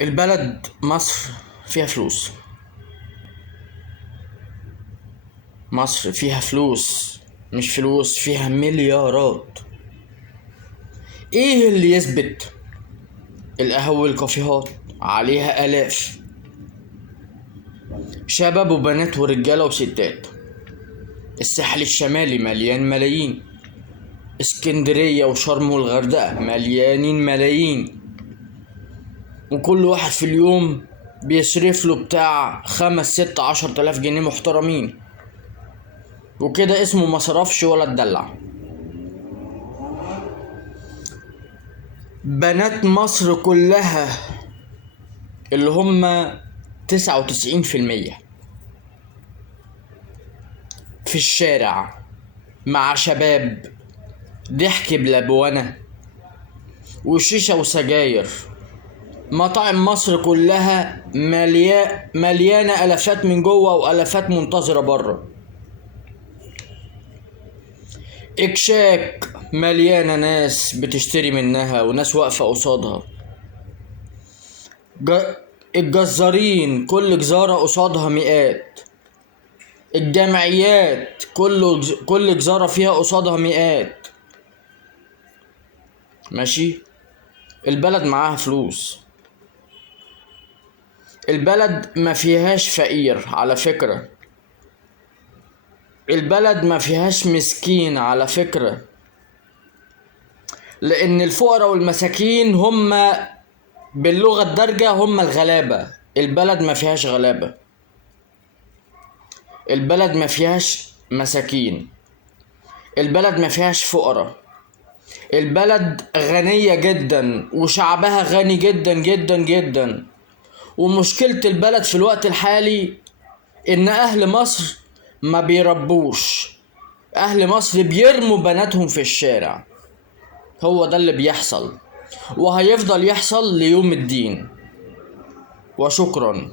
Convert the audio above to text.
البلد مصر فيها فلوس. مصر فيها فلوس، مش فلوس، فيها مليارات. ايه اللي يثبت؟ القهوة والكافيهات عليها آلاف، شباب وبنات ورجالة وستات. الساحل الشمالي مليان ملايين، اسكندرية وشرم والغردقة مليانين ملايين، وكل واحد في اليوم بيصرف له بتاع 5 6 10 تلاف جنيه محترمين، وكده اسمه مصرفش ولا اتدلع. بنات مصر كلها اللي هم 99% في الشارع مع شباب، ضحك بلبونة وشيشة وسجاير. مطاعم مصر كلها مليانة ألفات من جوه وألفات منتظرة بره. اكشاك مليانة ناس بتشتري منها وناس واقفة قصادها. الجزارين كل جزارة قصادها مئات. الجمعيات كل جزارة فيها قصادها مئات. ماشي. البلد معاها فلوس. البلد ما فيهاش فقير على فكرة. البلد ما فيهاش مسكين على فكرة، لأن الفقراء والمساكين هم باللغة الدارجة هم الغلابة. البلد ما فيهاش غلابة. البلد ما فيهاش مساكين. البلد ما فيهاش فقراء. البلد غنية جدا وشعبها غني جدا جدا جدا. ومشكلة البلد في الوقت الحالي إن أهل مصر ما بيربوش. أهل مصر بيرموا بناتهم في الشارع. هو ده اللي بيحصل وهيفضل يحصل ليوم الدين. وشكرا.